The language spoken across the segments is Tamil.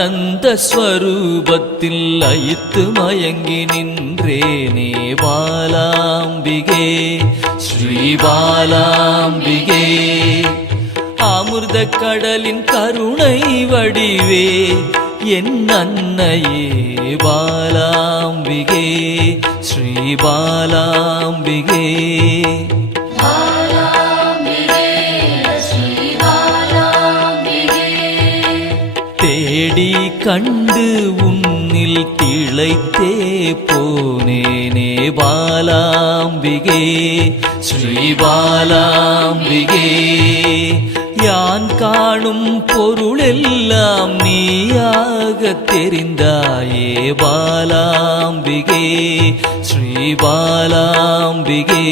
ஆனந்த ஸ்வரூபத்தில் லயித்து மயங்கி நின்றேனே பாலாம்பிகே ஸ்ரீ பாலாம்பிகே. அமிர்த கடலின் கருணை வடிவே என் அன்னையே பாலாம்பிகே ஸ்ரீ பாலாம்பிகே. தேடி கண்டு உன்னில் திளைத்தே போனேனே பாலாம்பிகே ஸ்ரீ பாலாம்பிகே. யான் காணும் பொருளெல்லாம் நீயாக தெரிந்தாயே பாலாம்பிகே ஸ்ரீ பாலாம்பிகே.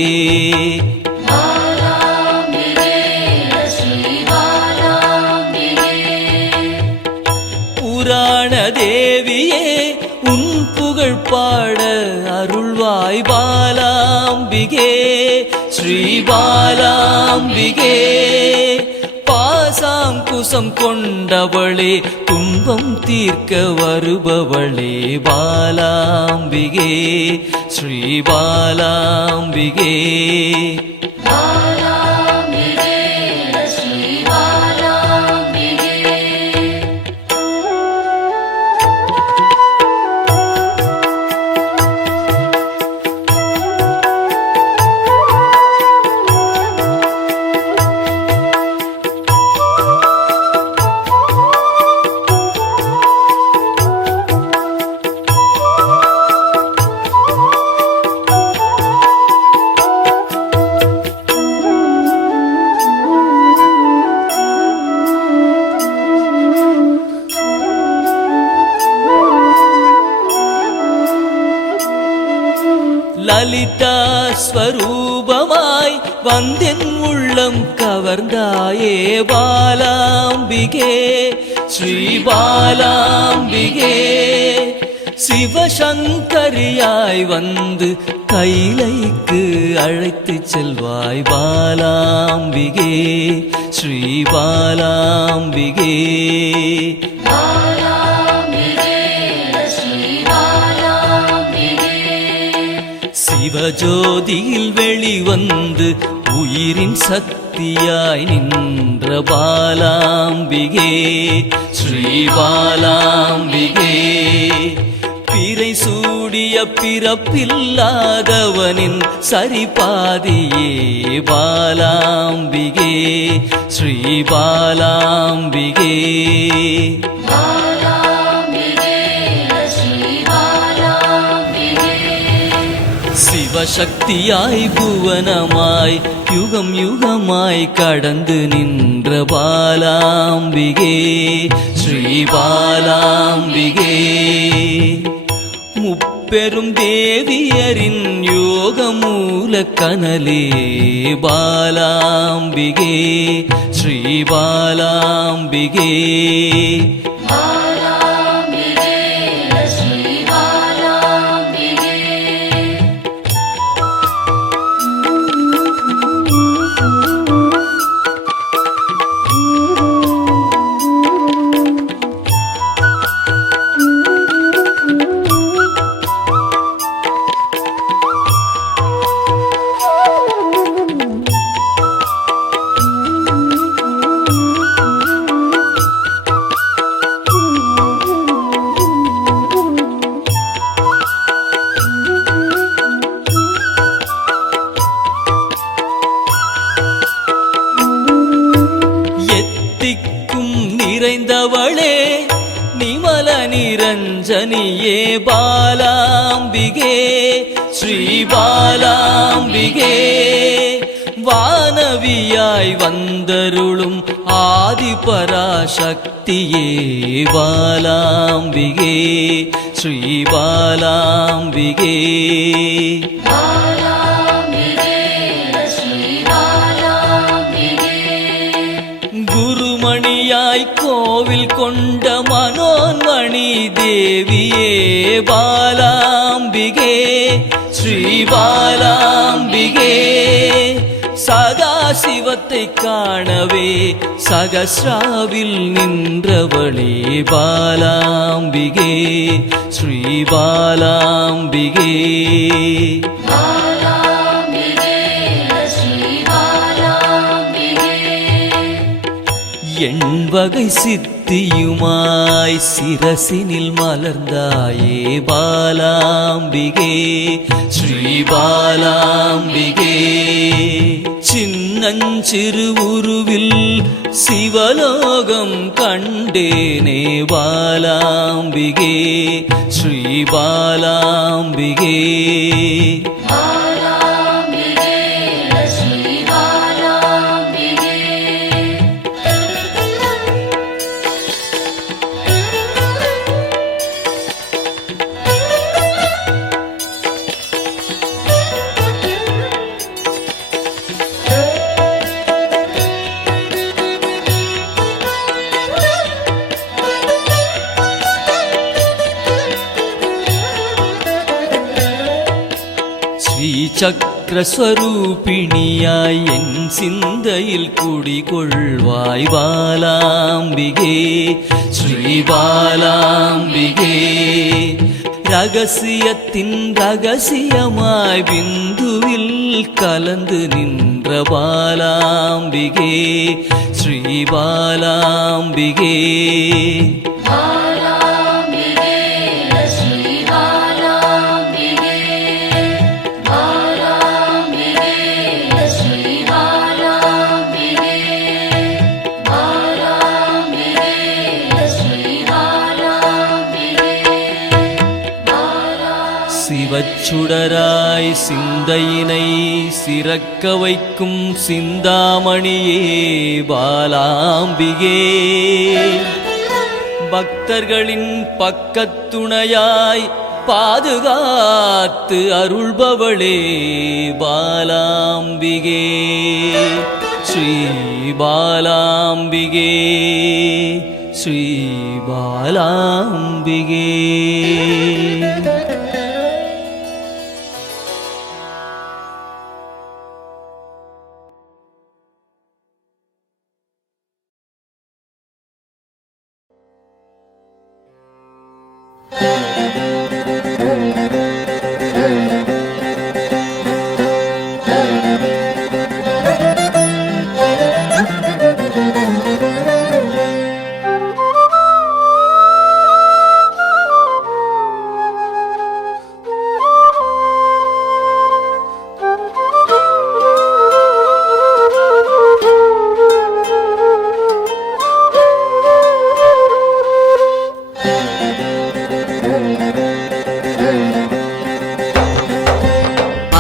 புராண தேவியே உன் புகழ் பாட அருள்வாய் பாலாம்பிகே ஸ்ரீ பாலாம்பிகே. பாசாங்குசம் கொண்டவளே துன்பம் தீர்க்க வருபவளே பாலாம்பிகே ஸ்ரீ பாலாம்பிகே. லலிதா ஸ்வரூபமாய் வந்தென் உள்ளம் கவர்ந்தாயே பாலாம்பிகே ஸ்ரீ பாலாம்பிகே. சிவசங்கரியாய் வந்து கைலைக்கு அழைத்து செல்வாய் பாலாம்பிகே ஸ்ரீ பாலாம்பிகே. சிவஜோதியில் வெளிவந்து உயிரின் சக்தியாய் நின்ற பாலாம்பிகே ஸ்ரீ பாலாம்பிகே. பிறை சூடிய பிறப்பில்லாதவனின் சரிபாதியே பாலாம்பிகே ஸ்ரீ பாலாம்பிகே. சிவசக்தியாய் புவனமாய் யுகம் யுகமாய் கடந்து நின்ற பாலாம்பிகே ஸ்ரீ பாலாம்பிகே. முப்பெரும் தேவியரின் யோக மூல கனலே பாலாம்பிகே ஸ்ரீ பாலாம்பிகே. நிறைந்தவளே நிமல நிரஞ்சனியே பாலாம்பிகே ஸ்ரீ பாலாம்பிகே. வானவியாய் வந்தருளும் ஆதிபராசக்தியே பாலாம்பிகே ஸ்ரீ பாலாம்பிகே. குருமணியாய் கோவில் கொண்ட மனோன்மணி தேவியே பாலாம்பிகே ஸ்ரீ பாலாம்பிகே. சதா சிவத்தை காணவே சகஸ்ராவில் நின்றவளே பாலாம்பிகே ஸ்ரீ பாலாம்பிகே. எண்வகை சித்தியுமாய் சிரசினில் மலர்ந்தாயே பாலாம்பிகே ஸ்ரீ பாலாம்பிகே. சின்னஞ்சிறு உருவில் சிவலோகம் கண்டேனே பாலாம்பிகே ஸ்ரீ பாலாம்பிகே. சக்கரஸ்வரூபிணியாய் என் சிந்தையில் குடிகொள்வாய் பாலாம்பிகே ஸ்ரீ பாலாம்பிகே. ரகசியத்தின் ரகசியமாய் பிந்துவில் கலந்து நின்ற பாலாம்பிகே ஸ்ரீ பாலாம்பிகே. சிவச்சுடராய் சிந்தையினை சிறக்க வைக்கும் சிந்தாமணியே பாலாம்பிகே. பக்தர்களின் பக்கத்துணையாய் பாதுகாத்து அருள்பவளே பாலாம்பிகே ஸ்ரீ பாலாம்பிகே ஸ்ரீ பாலாம்பிகே.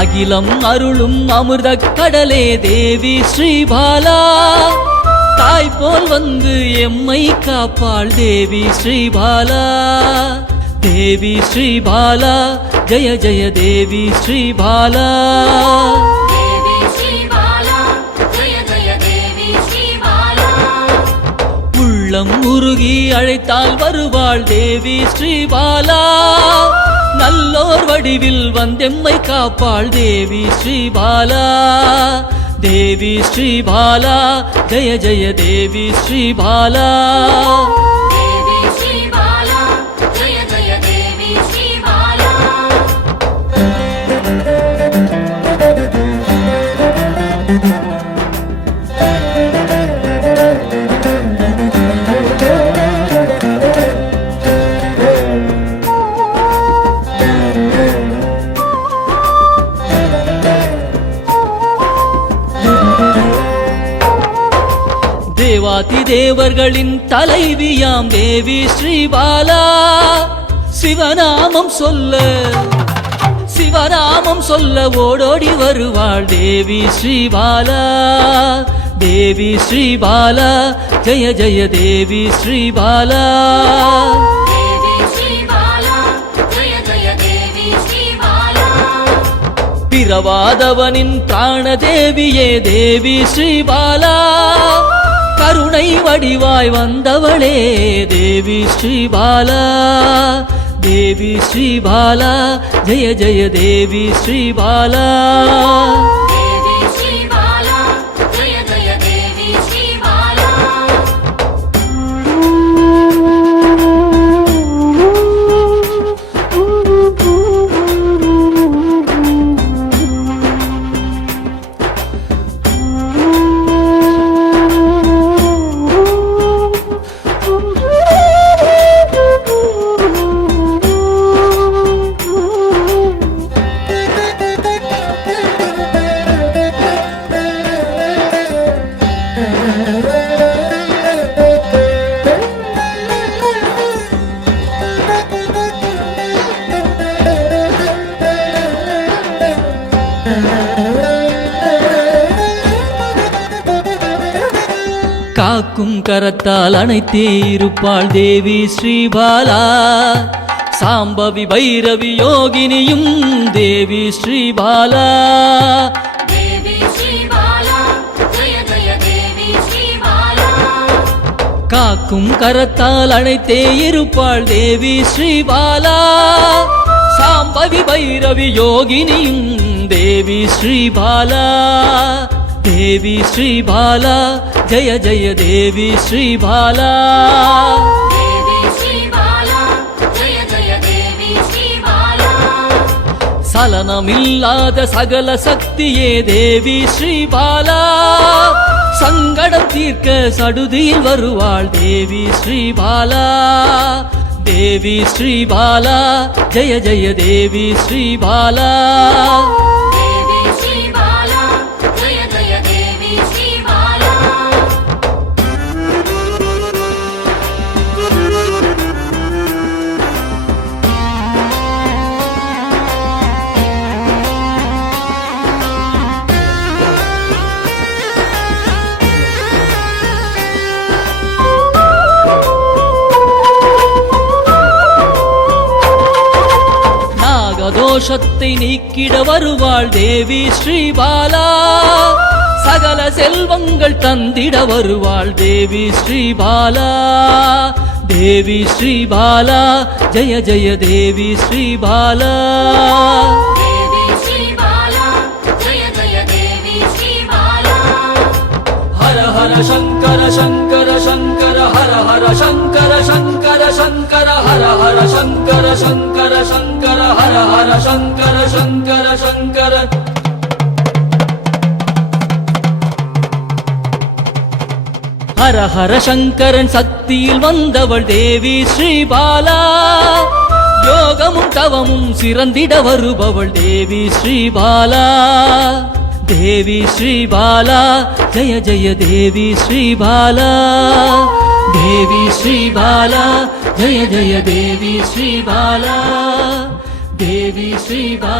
அகிலம் அருளும் அமிர்த கடலே தேவி ஸ்ரீபாலா. தாய் போல் வந்து எம்மை காப்பாள் தேவி ஸ்ரீபாலா. தேவி ஸ்ரீபாலா ஜய ஜய தேவி ஸ்ரீபாலா. உள்ளம் உருகி அழைத்தால் வருவாள் தேவி ஸ்ரீபாலா. நல்லோர் வடிவில் வந்தெம்மை காப்பாள் தேவி ஸ்ரீபாலா. தேவி ஸ்ரீபாலா ஜய ஜய தேவி ஸ்ரீபாலா. தேவாதி தேவர்களின் தலைவியாம் தேவி ஸ்ரீபாலா. சிவநாமம் சொல்ல ஓடோடி வருவாள் தேவி ஸ்ரீபாலா. தேவி ஸ்ரீபாலா ஜய ஜய தேவி ஸ்ரீபாலா. பிறவாதவனின் பிராணதேவியே தேவி ஸ்ரீபாலா. கருணை வடிவாய் வந்தவளே தேவி ஸ்ரீபாலா. தேவி ஸ்ரீபாலா ஜய ஜய தேவி ஸ்ரீபாலா. தேவி ஸ்ரீபாலா ஜய காக்கும் கரத்தால் அனைத்தே இருப்பாள் தேவி ஸ்ரீபாலா சாம்பவி பைரவி யோகினியும் தேவி ஸ்ரீபாலா தேவி ஸ்ரீபாலா ஜெய ஜெய தேவி ஸ்ரீபாலா காக்கும் கரத்தால் அனைத்தே இருப்பாள் தேவி ஸ்ரீபாலா சாம்பவி பைரவி யோகினியும் தேவி ஸ்ரீபாலா தேவி ஸ்ரீபாலா ஜெய ஜெய தேவி ஸ்ரீபாலா தேவி ஸ்ரீபாலா ஜெய ஜெய தேவி ஸ்ரீபாலா சலனமில்லாத சகல சக்தியே தேவி ஸ்ரீபாலா சங்கடம் தீர்க்க சடுதியில் வருவாள் தேவி ஸ்ரீபாலா தேவி ஸ்ரீபாலா ஜெய ஜெய தேவி ஸ்ரீபாலா தேவி ஸ்ரீபாலா ஜெய ஜெய தேவி ஸ்ரீபாலா நாகதோஷத்தை நீக்கிட வருவாள் தேவி ஸ்ரீபாலா சகல செல்வங்கள் தந்திட வருவாள் தேவி ஸ்ரீபாலா தேவி ஸ்ரீபாலா ஜெய ஜெய தேவி ஸ்ரீபாலா தேவி ஸ்ரீபாலா ஜெய ஜெய தேவி ஸ்ரீபாலா ஹர ஹர சங்கர சங்கர சங்கர ஹர ஹர சங்கர சங்கர சங்கர ஹர ஹர சங்கர சங்கர சங்கர ஹர ஹர சங்கர சங்கர சங்கர ஹர ஹர சங்கரன் சக்தியில் வந்தவள் தேவி ஸ்ரீபாலா யோகமும் தவமும் சிறந்திட வருபவள் தேவி ஸ்ரீபாலா தேவி ஸ்ரீபாலா ஜெய ஜெய தேவி ஸ்ரீபாலா தேவி ஸ்ரீபாலா ஜெய ஜெய தேவி ஸ்ரீபாலா தேவி ஸ்ரீபாலா